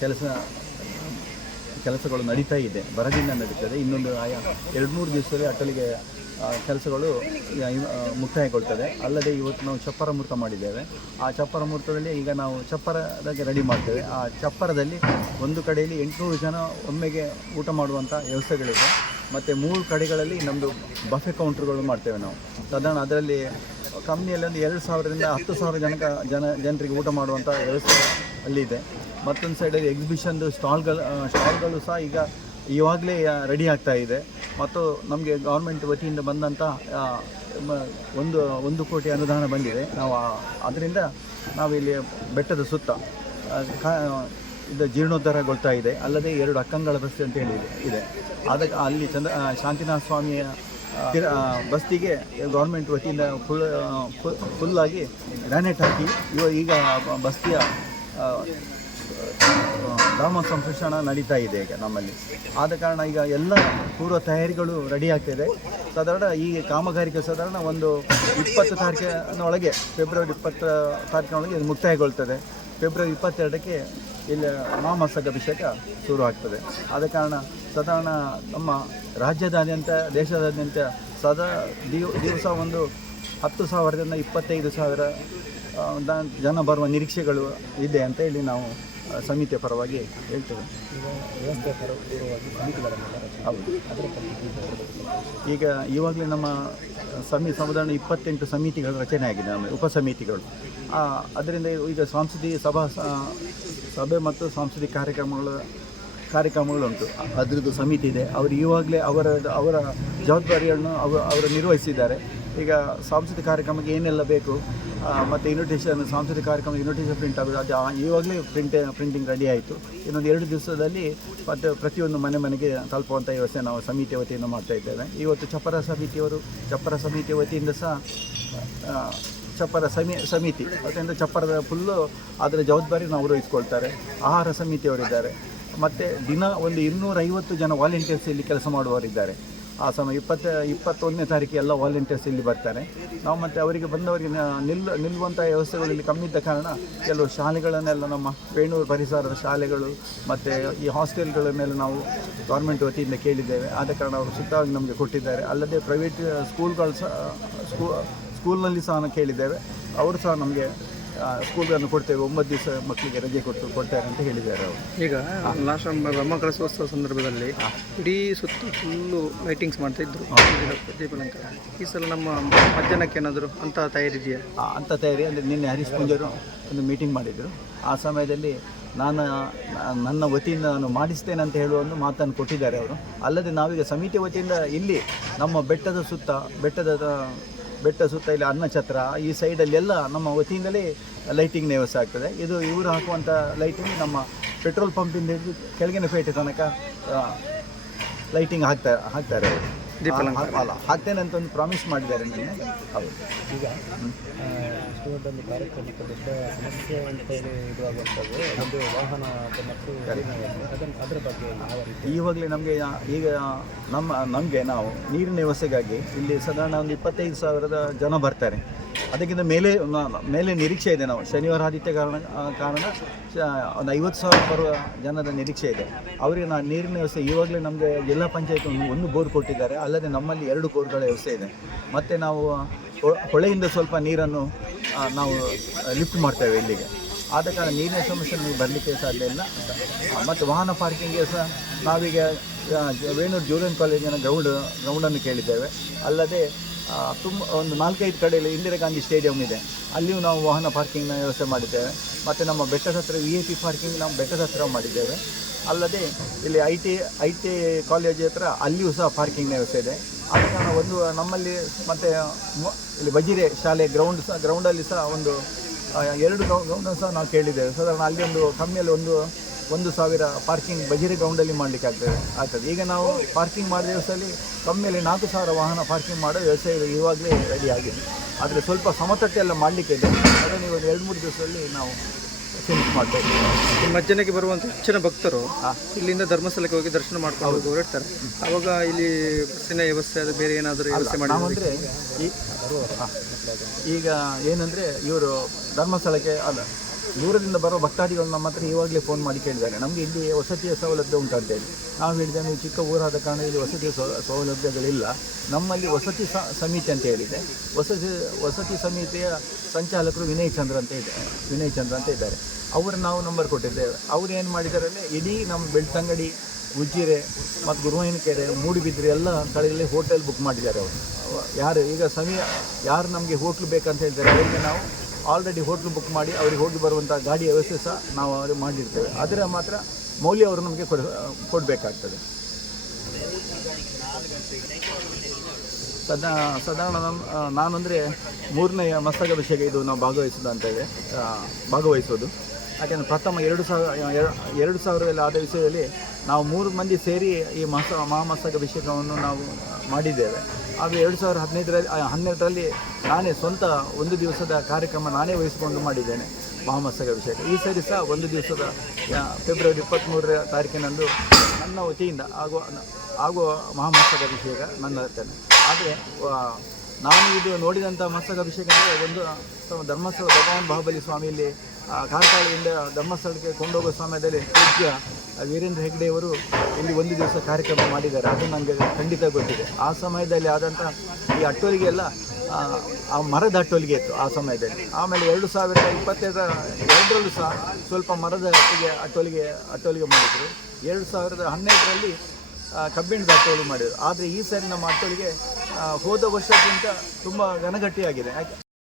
ಕೆಲಸ, ಕೆಲಸಗಳು ನಡೀತಾ ಇದೆ. ಬರದಿಂದ ನಡೀತದೆ. ಇನ್ನೊಂದು ಆಯಾ ಎರಡು ಮೂರು ದಿವಸದಲ್ಲಿ ಅಟಲಿಗೆ ಕೆಲಸಗಳು ಮುಕ್ತಾಯಗೊಳ್ತದೆ. ಅಲ್ಲದೆ ಇವತ್ತು ನಾವು ಚಪ್ಪರ ಮುಹೂರ್ತ ಮಾಡಿದ್ದೇವೆ. ಆ ಚಪ್ಪರ ಮುಹೂರ್ತದಲ್ಲಿ ಈಗ ನಾವು ಚಪ್ಪರದಾಗೆ ರೆಡಿ ಮಾಡ್ತೇವೆ. ಆ ಚಪ್ಪರದಲ್ಲಿ ಒಂದು ಕಡೆಯಲ್ಲಿ ಎಂಟುನೂರು ಜನ ಒಮ್ಮೆಗೆ ಊಟ ಮಾಡುವಂಥ ವ್ಯವಸ್ಥೆಗಳಿದೆ. ಮತ್ತು ಮೂರು ಕಡೆಗಳಲ್ಲಿ ನಮ್ಮದು ಬಫೆ ಕೌಂಟ್ರ್ಗಳು ಮಾಡ್ತೇವೆ ನಾವು. ಸಾಧಾರಣ ಅದರಲ್ಲಿ ಕಂಪ್ನಿಯಲ್ಲಿ ಒಂದು ಎರಡು ಸಾವಿರದಿಂದ ಹತ್ತು ಸಾವಿರ ಜನಕ ಜನ ಜನರಿಗೆ ಊಟ ಮಾಡುವಂಥ ವ್ಯವಸ್ಥೆ ಅಲ್ಲಿದೆ ಮತ್ತೊಂದು ಸೈಡಲ್ಲಿ ಎಕ್ಸಿಬಿಷನ್ದು ಸ್ಟಾಲ್ಗಳು ಸ್ಟಾಲ್ಗಳು ಸಹ ಈಗ ಇವಾಗಲೇ ರೆಡಿ ಆಗ್ತಾ ಇದೆ. ಮತ್ತು ನಮಗೆ ಗೌರ್ಮೆಂಟ್ ವತಿಯಿಂದ ಬಂದಂಥ ಒಂದು ಒಂದು ಕೋಟಿ ಅನುದಾನ ಬಂದಿದೆ. ನಾವು ಅದರಿಂದ ನಾವಿಲ್ಲಿ ಬೆಟ್ಟದ ಸುತ್ತ ಇದು ಜೀರ್ಣೋದ್ಧಾರಗೊಳ್ತಾ ಇದೆ. ಅಲ್ಲದೆ ಎರಡು ಅಕ್ಕಂಗಳ ಬಸ್ತಿ ಅಂತ ಹೇಳಿ ಇದೆ. ಅದಕ್ಕೆ ಅಲ್ಲಿ ಚಂದ್ರ ಶಾಂತಿನಾಥ ಸ್ವಾಮಿಯ ಬಸ್ತಿಗೆ ಗೌರ್ಮೆಂಟ್ ವತಿಯಿಂದ ಫುಲ್ ಫುಲ್ ಫುಲ್ಲಾಗಿ ಗ್ರಾನೇಟ್ ಹಾಕಿ ಇವಾಗ ಈಗ ಬಸ್ತಿಯ ಗ್ರಾಮ ಸಂರಕ್ಷಣ ನಡೀತಾ ಇದೆ ಈಗ ನಮ್ಮಲ್ಲಿ. ಆದ ಕಾರಣ ಈಗ ಎಲ್ಲ ಪೂರ್ವ ತಯಾರಿಗಳು ರೆಡಿ ಆಗ್ತಿದೆ. ಸಾಧಾರಣ ಈ ಕಾಮಗಾರಿಕೆ ಸಾಧಾರಣ ಒಂದು ಇಪ್ಪತ್ತು ತಾರೀಕಿನೊಳಗೆ ಫೆಬ್ರವರಿ ಇಪ್ಪತ್ತು ತಾರೀಕಿನೊಳಗೆ ಇದು ಮುಕ್ತಾಯಗೊಳ್ತದೆ. ಫೆಬ್ರವರಿ ಇಪ್ಪತ್ತೆರಡಕ್ಕೆ ಇಲ್ಲಿ ಮಹಾಮಸ್ತಕಾಭಿಷೇಕ ಶುರು ಆಗ್ತದೆ. ಆದ ಕಾರಣ ಸಾಧಾರಣ ನಮ್ಮ ರಾಜ್ಯದಾದ್ಯಂತ, ದೇಶದಾದ್ಯಂತ ಸದಾ ದಿವ, ದಿವಸ ಒಂದು ಹತ್ತು ಸಾವಿರದಿಂದ ಇಪ್ಪತ್ತೈದು ಸಾವಿರ ಜನ ಬರುವ ನಿರೀಕ್ಷೆಗಳು ಇದೆ ಅಂತ ಹೇಳಿ ನಾವು ಸಮಿತಿಯ ಪರವಾಗಿ ಹೇಳ್ತೇವೆ. ಹೌದು. ಈಗ ಇವಾಗಲೇ ನಮ್ಮ ಸಮಿ ಸಾಧಾರಣ ಇಪ್ಪತ್ತೆಂಟು ಸಮಿತಿಗಳು ರಚನೆ ಆಗಿದೆ ನಮ್ಮ ಉಪ ಸಮಿತಿಗಳು ಆ, ಅದರಿಂದ ಈಗ ಸಾಂಸ್ಕೃತಿಕ ಸಭಾ ಸಭೆ ಮತ್ತು ಸಾಂಸ್ಕೃತಿಕ ಕಾರ್ಯಕ್ರಮಗಳು ಕಾರ್ಯಕ್ರಮಗಳುಂಟು. ಅದರದ್ದು ಸಮಿತಿ ಇದೆ. ಅವರು ಇವಾಗಲೇ ಅವರ ಅವರ ಜವಾಬ್ದಾರಿಯನ್ನು ಅವರು ಅವರು ನಿರ್ವಹಿಸಿದ್ದಾರೆ. ಈಗ ಸಾಂಸ್ಕೃತಿಕ ಕಾರ್ಯಕ್ರಮಕ್ಕೆ ಏನೆಲ್ಲ ಬೇಕು? ಮತ್ತು ಇನ್ವಿಟೇಷನ್ ಸಾಂಸ್ಕೃತಿಕ ಕಾರ್ಯಕ್ರಮ ಇನ್ವಿಟೇಷನ್ ಪ್ರಿಂಟ್ ಆಗೋದು. ಅದು ಇವಾಗಲೇ ಪ್ರಿಂಟ್ ಪ್ರಿಂಟಿಂಗ್ ರೆಡಿ ಆಯಿತು. ಇನ್ನೊಂದು ಎರಡು ದಿವಸದಲ್ಲಿ ಮತ್ತು ಪ್ರತಿಯೊಂದು ಮನೆ ಮನೆಗೆ ತಲುಪುವಂಥ ವ್ಯವಸ್ಥೆ ನಾವು ಸಮಿತಿ ವತಿಯಿಂದ ಮಾಡ್ತಾ ಇದ್ದೇವೆ. ಇವತ್ತು ಚಪ್ಪರ ಸಮಿತಿಯವರು, ಚಪ್ಪರ ಸಮಿತಿ ವತಿಯಿಂದ ಸಹ ಚಪ್ಪರ ಸಮಿ, ಸಮಿತಿ, ಅದರಿಂದ ಚಪ್ಪರದ ಫುಲ್ಲು ಅದರ ಜವಾಬ್ದಾರಿ ನಾವು ಇಸ್ಕೊಳ್ತಾರೆ ಆಹಾರ ಸಮಿತಿಯವರಿದ್ದಾರೆ. ಮತ್ತು ದಿನ ಒಂದು ಇನ್ನೂರೈವತ್ತು ಜನ ವಾಲಂಟಿಯರ್ಸ್ ಇಲ್ಲಿ ಕೆಲಸ ಮಾಡುವವರಿದ್ದಾರೆ. ಆ ಸಮಯ ಇಪ್ಪತ್ತ, ಇಪ್ಪತ್ತೊಂದನೇ ತಾರೀಕು ಎಲ್ಲ ವಾಲಂಟಿಯರ್ಸ್ ಇಲ್ಲಿ ಬರ್ತಾರೆ. ನಾವು ಮತ್ತು ಅವರಿಗೆ ಬಂದವರಿಗೆ ನಿಲ್ ನಿಲ್ಲು ನಿಲ್ಲುವಂಥ ವ್ಯವಸ್ಥೆಗಳು ಇಲ್ಲಿ ಕಮ್ಮಿ ಇದ್ದ ಕಾರಣ ಕೆಲವು ಶಾಲೆಗಳನ್ನೆಲ್ಲ ನಮ್ಮ ಬೇಣೂರು ಪರಿಸರದ ಶಾಲೆಗಳು ಮತ್ತು ಈ ಹಾಸ್ಟೆಲ್ಗಳನ್ನೆಲ್ಲ ನಾವು ಗೌರ್ಮೆಂಟ್ ವತಿಯಿಂದ ಕೇಳಿದ್ದೇವೆ. ಆದ ಕಾರಣ ಅವರು ಸುತ್ತವಾಗಿ ನಮಗೆ ಕೊಟ್ಟಿದ್ದಾರೆ. ಅಲ್ಲದೆ ಪ್ರೈವೇಟ್ ಸ್ಕೂಲ್ಗಳು ಸಹ ಸ್ಕೂ ಸ್ಕೂಲ್ನಲ್ಲಿ ಸಹ ಕೇಳಿದ್ದೇವೆ. ಅವರು ಸಹ ನಮಗೆ ಸ್ಕೂಲ್ಗಳನ್ನು ಕೊಡ್ತೇವೆ ಒಂಬತ್ತು ದಿವಸ ಮಕ್ಕಳಿಗೆ ರಜೆ ಕೊಟ್ಟು ಕೊಡ್ತಾರೆ ಅಂತ ಹೇಳಿದ್ದಾರೆ ಅವರು. ಈಗ ಲಾಸ್ಟ್ ಬ್ರಹ್ಮಕಲಶೋತ್ಸವ ಸಂದರ್ಭದಲ್ಲಿ ಇಡೀ ಸುತ್ತ ಫುಲ್ಲು ಲೈಟಿಂಗ್ಸ್ ಮಾಡ್ತಾ ಇದ್ರು. ದೀಪಾಲಂಕಾರ. ಈ ಸಲ ನಮ್ಮ ಮಧ್ಯಾಹ್ನಕ್ಕೆ ಏನಾದರೂ ಅಂತ ತಯಾರಿ ಇದೆಯಾ? ಅಂಥ ತಯಾರಿ ಅಂದರೆ ನಿನ್ನೆ ಹರೀಶ್ ಪೂಂಜರು ಒಂದು ಮೀಟಿಂಗ್ ಮಾಡಿದರು. ಆ ಸಮಯದಲ್ಲಿ ನಾನು ನನ್ನ ವತಿಯಿಂದ ನಾನು ಮಾಡಿಸ್ತೇನೆ ಅಂತ ಹೇಳುವ ಒಂದು ಮಾತನ್ನು ಕೊಟ್ಟಿದ್ದಾರೆ ಅವರು. ಅಲ್ಲದೆ ನಾವೀಗ ಸಮಿತಿ ವತಿಯಿಂದ ಇಲ್ಲಿ ನಮ್ಮ ಬೆಟ್ಟದ ಸುತ್ತ ಬೆಟ್ಟದ ಬೆಟ್ಟ ಸುತ್ತ ಇಲ್ಲಿ ಅನ್ನಛತ್ರ, ಈ ಸೈಡಲ್ಲೆಲ್ಲ ನಮ್ಮ ವತಿಯಿಂದಲೇ ಲೈಟಿಂಗ್ ವ್ಯವಸ್ಥೆ ಆಗ್ತದೆ ಇದು ಇವರು ಹಾಕುವಂಥ ಲೈಟಿಂಗ್ ನಮ್ಮ ಪೆಟ್ರೋಲ್ ಪಂಪಿಂದ ಹಿಡಿದು ಕೆಳಗಿನ ಪೇಟೆ ತನಕ ಲೈಟಿಂಗ್ ಹಾಕ್ತಾ, ಹಾಕ್ತಾರೆ. ಅಲ್ಲ ಹಾಕ್ತೇನೆ ಅಂತ ಒಂದು ಪ್ರಾಮಿಸ್ ಮಾಡಿದ್ದಾರೆ ನಿನ್ನೆ. ಹೌದು. ಈಗ ದೊಡ್ಡೊಂದು ಕಾರ್ಯಕ್ರಮಕ್ಕೆ ದೊಡ್ಡ ಸಮಸ್ಯೆ ಅಂತ ಹೇಳಿ ಇದುವಾಗುವಂಥದ್ದು ಒಂದು ವಾಹನ ಮತ್ತು ಅದನ್ನು ಅದರ ಬಗ್ಗೆ ಯಾವ ರೀತಿ? ಈವಾಗಲೇ ನಮಗೆ ಈಗ ನಮ್ಮ ನಮಗೆ ನಾವು ನೀರಿನ ವ್ಯವಸ್ಥೆಗಾಗಿ ಇಲ್ಲಿ ಸಾಧಾರಣ ಒಂದು ಇಪ್ಪತ್ತೈದು ಸಾವಿರದ ಜನ ಬರ್ತಾರೆ. ಅದಕ್ಕಿಂತ ಮೇಲೆ ಮೇಲೆ ನಿರೀಕ್ಷೆ ಇದೆ ನಾವು. ಶನಿವಾರ ಆದಿತ್ಯ ಕಾರಣ ಕಾರಣ ಒಂದು ಐವತ್ತು ಸಾವಿರ ಬರುವ ಜನದ ನಿರೀಕ್ಷೆ ಇದೆ. ಅವರಿಗೆ ನಾ, ನೀರಿನ ವ್ಯವಸ್ಥೆ, ಇವಾಗಲೇ ನಮಗೆ ಜಿಲ್ಲಾ ಪಂಚಾಯತ್ ಒಂದು ಬೋರ್ ಕೊಟ್ಟಿದ್ದಾರೆ. ಅಲ್ಲದೆ ನಮ್ಮಲ್ಲಿ ಎರಡು ಬೋರ್ಗಳ ವ್ಯವಸ್ಥೆ ಇದೆ. ಮತ್ತು ನಾವು ಹೊಳೆಯಿಂದ ಸ್ವಲ್ಪ ನೀರನ್ನು ನಾವು ಲಿಫ್ಟ್ ಮಾಡ್ತೇವೆ ಇಲ್ಲಿಗೆ. ಆದ ಕಾರಣ ನೀರಿನ ಸಮಸ್ಯೆ ನಮಗೆ ಬರಲಿಕ್ಕೆ ಸಾಧ್ಯ ಇಲ್ಲ. ಮತ್ತು ವಾಹನ ಪಾರ್ಕಿಂಗ್ಗೆ ಸಹ ನಾವೀಗ ವೇಣೂರು ಜೂನಿಯರ್ ಕಾಲೇಜಿನ ಗ್ರೌಂಡ್ ಗ್ರೌಂಡನ್ನು ಕೇಳಿದ್ದೇವೆ. ಅಲ್ಲದೆ ತುಂಬ, ಒಂದು ನಾಲ್ಕೈದು ಕಡೆಯಲ್ಲಿ ಇಂದಿರಾ ಗಾಂಧಿ ಸ್ಟೇಡಿಯಂ ಇದೆ. ಅಲ್ಲಿಯೂ ನಾವು ವಾಹನ ಪಾರ್ಕಿಂಗ್ನ ವ್ಯವಸ್ಥೆ ಮಾಡಿದ್ದೇವೆ. ಮತ್ತು ನಮ್ಮ ಬೆಟ್ಟದ ಹತ್ರ ವಿ ಎ ಪಿ ಪಾರ್ಕಿಂಗ್ ನಾವು ಬೆಟ್ಟದ ಹತ್ರ ಮಾಡಿದ್ದೇವೆ. ಅಲ್ಲದೆ ಇಲ್ಲಿ I T I T college ಹತ್ರ ಅಲ್ಲಿಯೂ ಸಹ ಪಾರ್ಕಿಂಗ್ನ ವ್ಯವಸ್ಥೆ ಇದೆ. ಆದ ಕಾರಣ ಒಂದು, ನಮ್ಮಲ್ಲಿ ಮತ್ತು ಇಲ್ಲಿ ಬಜಿರೆ ಶಾಲೆ ಗ್ರೌಂಡ್ ಸಹ ಗ್ರೌಂಡಲ್ಲಿ ಸಹ ಒಂದು ಎರಡು ಗ್ರೌಂಡನ್ನು ಸಹ ನಾವು ಕೇಳಿದ್ದೇವೆ. ಸಾಧಾರಣ ಅಲ್ಲಿ ಒಂದು, ಕಮ್ಮಿಯಲ್ಲಿ ಒಂದು ಒಂದು ಸಾವಿರ ಪಾರ್ಕಿಂಗ್ ಬಜಿರೆ ಗ್ರೌಂಡಲ್ಲಿ ಮಾಡಲಿಕ್ಕೆ ಆಗ್ತದೆ ಆಗ್ತದೆ. ಈಗ ನಾವು ಪಾರ್ಕಿಂಗ್ ಮಾಡಿದ ವ್ಯವಸ್ಥೆಯಲ್ಲಿ ಕಮ್ಮಿಯಲ್ಲಿ ನಾಲ್ಕು ಸಾವಿರ ವಾಹನ ಪಾರ್ಕಿಂಗ್ ಮಾಡೋ ವ್ಯವಸ್ಥೆ ಇವಾಗಲೇ ರೆಡಿ ಆಗಿದೆ. ಆದರೆ ಸ್ವಲ್ಪ ಸಮತಟ್ಟೆಲ್ಲ ಮಾಡಲಿಕ್ಕೆ ಇದೆ. ಅದನ್ನು ಇವಾಗ ಎರಡು ಮೂರು ದಿವಸದಲ್ಲಿ ನಾವು ಫಿನಿಶ್ ಮಾಡ್ತಾ ಇದ್ದೀವಿ. ಈ ಮಧ್ಯಾಹ್ನಕ್ಕೆ ಬರುವಂಥ ಹೆಚ್ಚಿನ ಭಕ್ತರು. ಇಲ್ಲಿಂದ ಧರ್ಮಸ್ಥಳಕ್ಕೆ ಹೋಗಿ ದರ್ಶನ ಮಾಡ್ಕೊಂಡು ಹೊರಡ್ತಾರೆ. ಅವಾಗ ಇಲ್ಲಿ ಬಸ್ಸಿನ ವ್ಯವಸ್ಥೆ ಅದು ಬೇರೆ ಏನಾದರೂ ವ್ಯವಸ್ಥೆ ಮಾಡಿ ಈಗ ಏನಂದರೆ ಇವರು ಧರ್ಮಸ್ಥಳಕ್ಕೆ ಅಲ್ಲ ದೂರದಿಂದ ಬರೋ ಭಕ್ತಾದಿಗಳು ನಮ್ಮ ಹತ್ರ ಇವಾಗಲೇ ಫೋನ್ ಮಾಡಿ ಕೇಳಿದ್ದಾರೆ. ನಮಗೆ ಇಲ್ಲಿ ವಸತಿಯ ಸೌಲಭ್ಯ ಉಂಟು ಅಂತ ಹೇಳಿ. ನಾವು ಹೇಳಿದೆ ನೀವು ಚಿಕ್ಕ ಊರಾದ ಕಾರಣ ಇಲ್ಲಿ ವಸತಿ ಸೌಲಭ್ಯಗಳಿಲ್ಲ. ನಮ್ಮಲ್ಲಿ ವಸತಿ ಸಮಿತಿ ಅಂತ ಹೇಳಿದೆ. ವಸತಿ ವಸತಿ ಸಮಿತಿಯ ಸಂಚಾಲಕರು ವಿನಯ್ ಚಂದ್ರ ಅಂತ ಇದೆ, ವಿನಯ್ ಚಂದ್ರ ಅಂತ ಇದ್ದಾರೆ. ಅವರು ನಾವು ನಂಬರ್ ಕೊಟ್ಟಿದ್ದೇವೆ. ಅವ್ರು ಏನು ಮಾಡಿದ್ದಾರೆ ಅಂದರೆ ಇಡೀ ನಮ್ಮ ಬೆಳ್ತಂಗಡಿ ಉಜ್ಜಿರೆ ಮತ್ತು ಗುರುವಾಯಿನಕೆರೆ ಮೂಡಿಬಿದ್ರೆ ಎಲ್ಲ ಸ್ಥಳಗಳಲ್ಲಿ ಹೋಟೆಲ್ ಬುಕ್ ಮಾಡಿದ್ದಾರೆ ಅವರು. ಅವ- ಯಾರು, ಈಗ ಸಮಯ ಯಾರು ನಮಗೆ ಹೋಟ್ಲು ಬೇಕಂತ ಹೇಳ್ತಾರೆ, ಅವರಿಗೆ ನಾವು ಆಲ್ರೆಡಿ ಹೋಟ್ಲು ಬುಕ್ ಮಾಡಿ ಅವರಿಗೆ ಹೋಗಿ ಬರುವಂಥ ಗಾಡಿ ವ್ಯವಸ್ಥೆ ಸಹ ನಾವು ಅವ್ರಿಗೆ ಮಾಡಿರ್ತೇವೆ. ಆದರೆ ಮಾತ್ರ ಮೌಲ್ಯ ಅವರು ನಮಗೆ ಕೊಡ, ಕೊಡಬೇಕಾಗ್ತದೆ. ಸದಾ, ಸಾಧಾರಣ ನಮ್ಮ ನಾನಂದರೆ ಮೂರನೇ ಮಸ್ತಕ ವಿಷಯಕ್ಕೆ ಇದು ನಾವು ಭಾಗವಹಿಸೋದು ಅಂತ ಇದೆ. ಭಾಗವಹಿಸೋದು. ಯಾಕೆಂದರೆ ಪ್ರಥಮ ಎರಡು ಸಾವಿರ ಎರ- ಎರಡು ಸಾವಿರದಲ್ಲಿ ಆದ ವಿಷಯದಲ್ಲಿ ನಾವು ಮೂರು ಮಂದಿ ಸೇರಿ ಈ ಮಸ ಮಹಾಮಸ್ತಕ ಅಭಿಷೇಕವನ್ನು ನಾವು ಮಾಡಿದ್ದೇವೆ. ಹಾಗೂ ಎರಡು ಸಾವಿರ ಹದಿನೈದರಲ್ಲಿ ಹನ್ನೆರಡರಲ್ಲಿ ನಾನೇ ಸ್ವಂತ ಒಂದು ದಿವಸದ ಕಾರ್ಯಕ್ರಮ ನಾನೇ ವಹಿಸಿಕೊಂಡು ಮಾಡಿದ್ದೇನೆ ಮಹಾಮಸ್ತಕ ಅಭಿಷೇಕ. ಈ ಸರಿ ಸಹ ಒಂದು ದಿವಸದ ಫೆಬ್ರವರಿ ಇಪ್ಪತ್ತ್ಮೂರರ ತಾರೀಕಿನಂದು ನನ್ನ ವತಿಯಿಂದ ಆಗುವ ಆಗುವ ಮಹಾಮಸ್ತಕ ಅಭಿಷೇಕ ನನ್ನ ಇರ್ತೇನೆ ಆದರೆ ನಾನು ಇದು ನೋಡಿದಂಥ ಮಸ್ತಕ ಅಭಿಷೇಕ ಅಂದರೆ ಒಂದು ಧರ್ಮಸ್ಥಳ ಭಗವಾನ್ ಬಾಹುಬಲಿ ಸ್ವಾಮಿಯಲ್ಲಿ ಕಾರ್ಕಾಳಿಯಿಂದ ಧರ್ಮಸ್ಥಳಕ್ಕೆ ಕೊಂಡೋಗೋ ಸಮಯದಲ್ಲಿ ಪೂಜ್ಯ ವೀರೇಂದ್ರ ಹೆಗ್ಡೆ ಅವರು ಇಲ್ಲಿ ಒಂದು ದಿವಸ ಕಾರ್ಯಕ್ರಮ ಮಾಡಿದ್ದಾರೆ. ಅದು ನನಗೆ ಖಂಡಿತ ಗೊತ್ತಿದೆ. ಆ ಸಮಯದಲ್ಲಿ ಆದಂಥ ಈ ಅಟ್ಟೋಲಿಗೆ ಎಲ್ಲ ಆ, ಮರದ ಅಟ್ಟೋಲಿಗೆ ಇತ್ತು ಆ ಸಮಯದಲ್ಲಿ. ಆಮೇಲೆ ಎರಡು ಸಾವಿರದ ಇಪ್ಪತ್ತೈದು ಎರಡರಲ್ಲೂ ಸಹ ಸ್ವಲ್ಪ ಮರದ ಅಟ್ಟಿಗೆ ಅಟ್ಟೋಲಿಗೆ ಅಟ್ಟೋಲಿಗೆ ಮಾಡಿದರು. ಎರಡು ಸಾವಿರದ ಹನ್ನೆರಡರಲ್ಲಿ ಕಬ್ಬಿಣದ ಅಟ್ಟೋಲಿ ಮಾಡಿದರು. ಆದರೆ ಈ ಸಾರಿ ನಮ್ಮ ಅಟ್ಟೋಲಿಗೆ ಹೋದ ವರ್ಷಕ್ಕಿಂತ ತುಂಬ ಘನಗಟ್ಟಿಯಾಗಿದೆ.